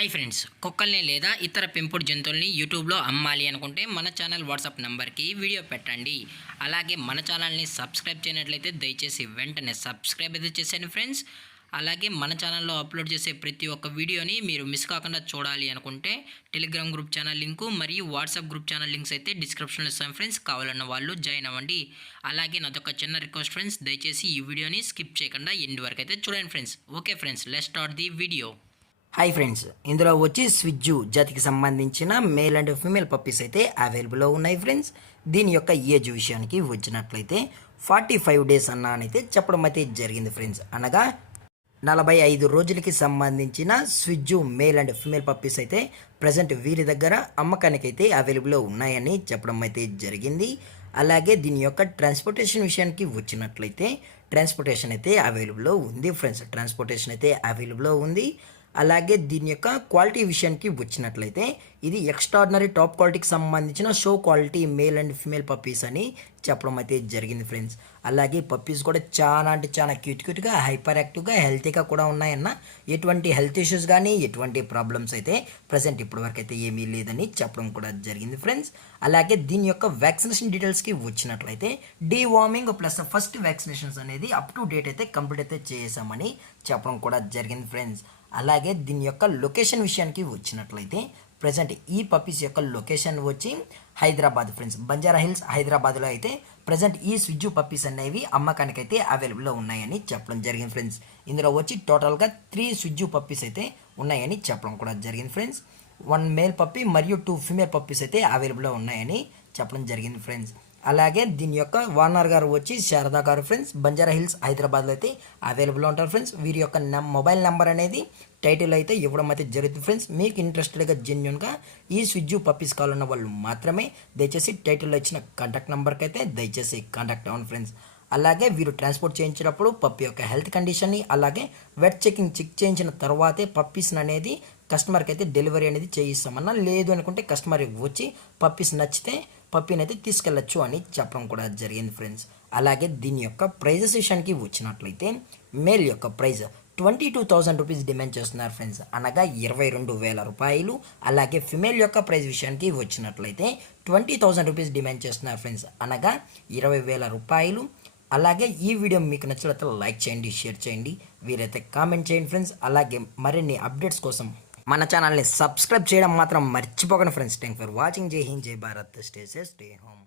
Hi friends, కుక్కల్ని లేదా ఇతర పెంపుడు జంతువుల్ని యూట్యూబ్లో అమ్మాలి అనుకుంటే మన ఛానల్ వాట్సాప్ నెంబర్కి వీడియో పెట్టండి. అలాగే మన ఛానల్ని సబ్స్క్రైబ్ చేయనట్లయితే దయచేసి వెంటనే సబ్స్క్రైబ్ అయితే చేసేయండి ఫ్రెండ్స్. అలాగే మన ఛానల్లో అప్లోడ్ చేసే ప్రతి ఒక్క వీడియోని మీరు మిస్ కాకుండా చూడాలి అనుకుంటే టెలిగ్రామ్ గ్రూప్ ఛానల్ లింకు మరియు వాట్సాప్ గ్రూప్ ఛానల్ లింక్స్ అయితే డిస్క్రిప్షన్లో ఇస్తాను ఫ్రెండ్స్. కావాలన్న వాళ్ళు జాయిన్ అవ్వండి. అలాగే నాదొక చిన్న రిక్వెస్ట్ ఫ్రెండ్స్, దయచేసి ఈ వీడియోని స్కిప్ చేయకుండా ఎండ్ వరకు అయితే చూడండి friends. Okay friends, let's start the video. Hi friends, ఇందులో వచ్చి స్విజ్జు జాతికి సంబంధించిన మేల్ అండ్ ఫీమేల్ పప్పీస్ అయితే అవైలబుల్లో ఉన్నాయి ఫ్రెండ్స్. దీని యొక్క ఏజ్ విషయానికి వచ్చినట్లయితే 45 డేస్ అయితే చెప్పడం అయితే జరిగింది ఫ్రెండ్స్. అనగా 45 రోజులకి సంబంధించిన స్విజ్జు మేల్ అండ్ ఫీమేల్ పప్పీస్ అయితే ప్రజెంట్ వీరి దగ్గర అమ్మకానికి అయితే అవైలబుల్లో ఉన్నాయని చెప్పడం అయితే జరిగింది. అలాగే దీని యొక్క ట్రాన్స్పోర్టేషన్ విషయానికి వచ్చినట్లయితే ట్రాన్స్పోర్టేషన్ అయితే అవైలబుల్లో ఉంది ఫ్రెండ్స్. ట్రాన్స్పోర్టేషన్ అయితే అవైలబుల్లో ఉంది. అలాగే దీని యొక్క క్వాలిటీ విషయానికి వచ్చినట్లయితే ఇది ఎక్స్ట్రాడినరీ టాప్ క్వాలిటీకి సంబంధించిన show quality male and female puppies అని చెప్పడం అయితే జరిగింది ఫ్రెండ్స్. అలాగే పప్పీస్ కూడా చాలా అంటే చాలా క్యూట్గా హైపర్ యాక్టివ్గా హెల్తీగా కూడా ఉన్నాయన్న. ఎటువంటి హెల్త్ ఇష్యూస్ కానీ ఎటువంటి ప్రాబ్లమ్స్ అయితే ప్రజెంట్ ఇప్పటివరకు అయితే ఏమీ లేదని చెప్పడం కూడా జరిగింది ఫ్రెండ్స్. అలాగే దీని యొక్క వ్యాక్సినేషన్ డీటెయిల్స్కి వచ్చినట్లయితే డీవార్మింగ్ ప్లస్ ఫస్ట్ వ్యాక్సినేషన్స్ అనేది అప్ టు డేట్ అయితే కంప్లీట్ అయితే చేసామని చెప్పడం కూడా జరిగింది ఫ్రెండ్స్. అలాగే దీని యొక్క లొకేషన్ విషయానికి వచ్చినట్లయితే ప్రజెంట్ ఈ పప్పీస్ యొక్క లొకేషన్ వచ్చి హైదరాబాద్ ఫ్రెండ్స్. బంజారా హిల్స్ హైదరాబాద్లో అయితే ప్రజెంట్ ఈ స్విజ్జు పప్పీస్ అనేవి అమ్మకానికి అయితే అవైలబుల్లో ఉన్నాయని చెప్పడం జరిగింది ఫ్రెండ్స్. ఇందులో వచ్చి టోటల్గా 3 స్విజ్జు పప్పీస్ అయితే ఉన్నాయని చెప్పడం కూడా జరిగింది ఫ్రెండ్స్. 1 మేల్ పప్పీ మరియు 2 ఫీమేల్ పప్పీస్ అయితే అవైలబుల్లో ఉన్నాయని చెప్పడం జరిగింది ఫ్రెండ్స్. అలాగే దీని యొక్క ఓనర్ గారు వచ్చి శారదా గారు ఫ్రెండ్స్. బంజారా హిల్స్ హైదరాబాద్లో అయితే అవైలబుల్లో ఉంటారు ఫ్రెండ్స్. వీరి యొక్క మొబైల్ నెంబర్ అనేది టైటిల్ అయితే ఇవ్వడం అయితే జరుగుతుంది ఫ్రెండ్స్. మీకు ఇంట్రెస్టెడ్గా జెన్యున్గా ఈ స్విజ్జు పప్పీస్ కావాలన్న వాళ్ళు మాత్రమే దయచేసి టైటిల్లో ఇచ్చిన కాంటాక్ట్ నెంబర్కి అయితే దయచేసి కాంటాక్ట్ అవ్వండి ఫ్రెండ్స్. అలాగే వీరు ట్రాన్స్పోర్ట్ చేయించేటప్పుడు పప్పీ యొక్క హెల్త్ కండిషన్ని అలాగే వెట్ చెక్ చేయించిన తర్వాతే పప్పీస్ అనేది కస్టమర్కి అయితే డెలివరీ అనేది చేయిస్తామన్నా. లేదు అనుకుంటే కస్టమర్ వచ్చి పప్పీస్ నచ్చితే పప్పీని అయితే తీసుకెళ్ళచ్చు అని చెప్పడం కూడా జరిగింది ఫ్రెండ్స్. అలాగే దీని యొక్క ప్రైజెస్ విషయానికి వచ్చినట్లయితే మేల్ యొక్క ప్రైజ్ 22,000 రూపీస్ డిమాండ్ చేస్తున్నారు ఫ్రెండ్స్, అనగా 22,000 రూపాయలు. అలాగే ఫిమేల్ యొక్క ప్రైజ్ విషయానికి వచ్చినట్లయితే 20,000 రూపీస్ డిమాండ్ చేస్తున్నారు ఫ్రెండ్స్, అనగా 20,000 రూపాయలు. అలాగే ఈ వీడియో మీకు నచ్చినట్లయితే లైక్ చేయండి, షేర్ చేయండి, వీరైతే కామెంట్ చేయండి ఫ్రెండ్స్. అలాగే మరిన్ని అప్డేట్స్ కోసం మన ఛానల్ని సబ్స్క్రైబ్ చేయడం మాత్రం మర్చిపోకండి ఫ్రెండ్స్. Thank for watching. జై హింద్, జై Bharat, stay safe, stay home.